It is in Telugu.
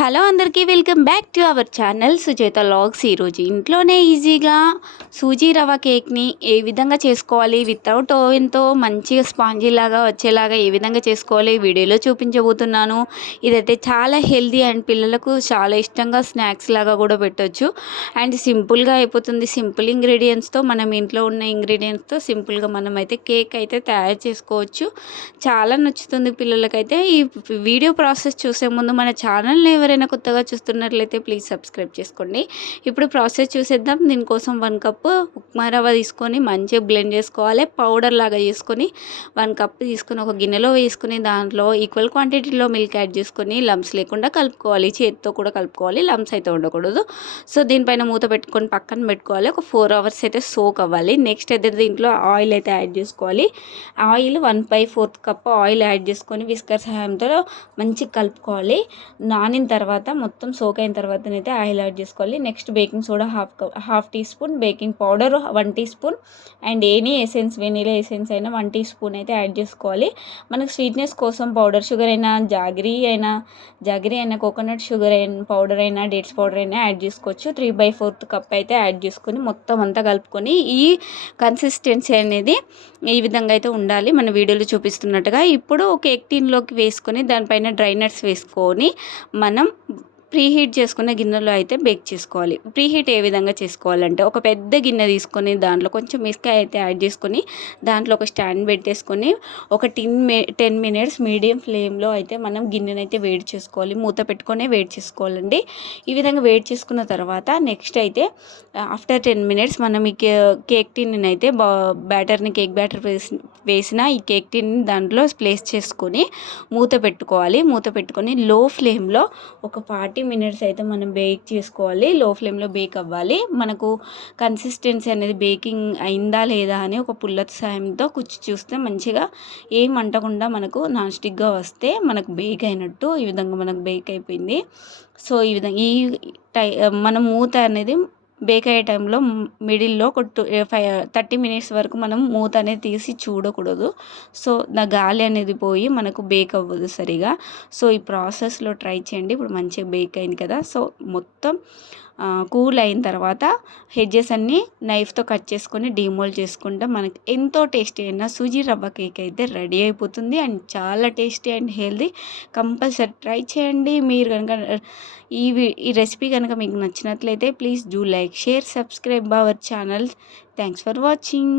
హలో అందరికీ welcome back to our channel Sujetha logs. ఈరోజు ఇంట్లోనే ఈజీగా సూజీ రవ్వ కేక్ని ఏ విధంగా చేసుకోవాలి, వితౌట్ ఓవెన్తో మంచిగా స్పాంజీ లాగా వచ్చేలాగా ఏ విధంగా చేసుకోవాలి వీడియోలో చూపించబోతున్నాను. ఇదైతే చాలా హెల్దీ అండ్ పిల్లలకు చాలా ఇష్టంగా స్నాక్స్ లాగా కూడా పెట్టవచ్చు. అండ్ సింపుల్గా అయిపోతుంది. సింపుల్ ఇంగ్రీడియంట్స్తో, మనం ఇంట్లో ఉన్న ఇంగ్రీడియంట్స్తో సింపుల్గా మనం అయితే కేక్ అయితే తయారు చేసుకోవచ్చు. చాలా నచ్చుతుంది పిల్లలకైతే. ఈ వీడియో ప్రాసెస్ చూసే ముందు మన ఛానల్ని ఎవరైనా కొత్తగా చూస్తున్నట్లయితే ప్లీజ్ సబ్స్క్రైబ్ చేసుకోండి. ఇప్పుడు ప్రాసెస్ చూసేద్దాం. దీనికోసం 1 కప్పు ఉప్మా రవ్వ తీసుకొని మంచిగా బ్లెండ్ చేసుకోవాలి. పౌడర్ లాగా చేసుకొని 1 కప్పు తీసుకొని ఒక గిన్నెలో వేసుకొని దాంట్లో ఈక్వల్ క్వాంటిటీలో మిల్క్ యాడ్ చేసుకొని లమ్స్ లేకుండా కలుపుకోవాలి. చేతితో కూడా కలుపుకోవాలి, లమ్స్ అయితే ఉండకూడదు. సో దీనిపైన మూత పెట్టుకొని పక్కన పెట్టుకోవాలి. ఒక 4 అవర్స్ అయితే సోక్ అవ్వాలి. నెక్స్ట్ అయితే దీంట్లో ఆయిల్ అయితే యాడ్ చేసుకోవాలి. ఆయిల్ 1/4 కప్పు ఆయిల్ యాడ్ చేసుకొని విస్కర్ సహాయంతో మంచిగా కలుపుకోవాలి. నానిన తర్వాత మొత్తం సోక్ అయిన తర్వాతనైతే ఆయిల్ యాడ్ చేసుకోవాలి. Next baking soda half teaspoon, baking powder 1 teaspoon and any essence, vanilla essence అయినా 1 టీ స్పూన్ అయితే యాడ్ చేసుకోవాలి. మనకు స్వీట్నెస్ కోసం పౌడర్ షుగర్ అయినా, జాగరీ అయినా కోకోనట్ షుగర్ అయినా, పౌడర్ అయినా, డేట్స్ పౌడర్ అయినా యాడ్ చేసుకోవచ్చు. 3/4 కప్ అయితే యాడ్ చేసుకొని మొత్తం అంతా కలుపుకొని ఈ కన్సిస్టెన్సీ అనేది ఈ విధంగా అయితే ఉండాలి, మన వీడియోలో చూపిస్తున్నట్టుగా. ఇప్పుడు కేక్ టిన్లోకి వేసుకొని దానిపైన డ్రై నట్స్ వేసుకొని మనం ప్రీహీట్ చేసుకున్న గిన్నెలో అయితే బేక్ చేసుకోవాలి. ప్రీహీట్ ఏ విధంగా చేసుకోవాలంటే, ఒక పెద్ద గిన్నె తీసుకొని దాంట్లో కొంచెం ఇసుక అయితే యాడ్ చేసుకొని దాంట్లో ఒక స్టాండ్ పెట్టేసుకొని ఒక 10 మినిట్స్ మీడియం ఫ్లేమ్లో అయితే మనం గిన్నెనైతే అయితే వేడి చేసుకోవాలి. మూత పెట్టుకొని వేడి చేసుకోవాలండి. ఈ విధంగా వేడి చేసుకున్న తర్వాత నెక్స్ట్ అయితే ఆఫ్టర్ 10 మినిట్స్ మనం ఈ కేక్ టిన్ని అయితే కేక్ బ్యాటర్ వేసిన ఈ కేక్ టిన్ని దాంట్లో ప్లేస్ చేసుకొని మూత పెట్టుకోవాలి. మూత పెట్టుకొని లో ఫ్లేమ్లో ఒక 40 మినిట్స్ అయితే మనం బేక్ చేసుకోవాలి. లో ఫ్లేమ్లో బేక్ అవ్వాలి. మనకు కన్సిస్టెన్సీ అనేది బేకింగ్ అయిందా లేదా అని ఒక పుల్లత సాయంతో కుచ్చి చూస్తే మంచిగా ఏం అంటకుండా మనకు నాన్ స్టిక్గా వస్తే మనకు బేక్ అయినట్టు. ఈ విధంగా మనకు బేక్ అయిపోయింది. సో ఈ విధంగా మనం మూత అనేది బేక్ అయ్యే టైంలో మిడిల్లో ఒక 30 మినిట్స్ వరకు మనం మూత అనేది తీసి చూడకూడదు. సో గాలి అనేది పోయి మనకు బేక్ అవ్వదు సరిగా. సో ఈ ప్రాసెస్లో ట్రై చేయండి. ఇప్పుడు మంచిగా బేక్ అయింది కదా. సో మొత్తం కూల్ అయిన తర్వాత హెడ్జెస్ అన్నీ నైఫ్తో కట్ చేసుకొని డీమోల్డ్ చేసుకుంటే మనకి ఎంతో టేస్టీ అయిన సూజీ రవ్వ కేక్ అయితే రెడీ అయిపోతుంది. అండ్ చాలా tasty and healthy. Compulsory try చేయండి. మీరు కనుక ఈ రెసిపీ కనుక మీకు నచ్చినట్లయితే please do like, share, subscribe our channel. Thanks for watching.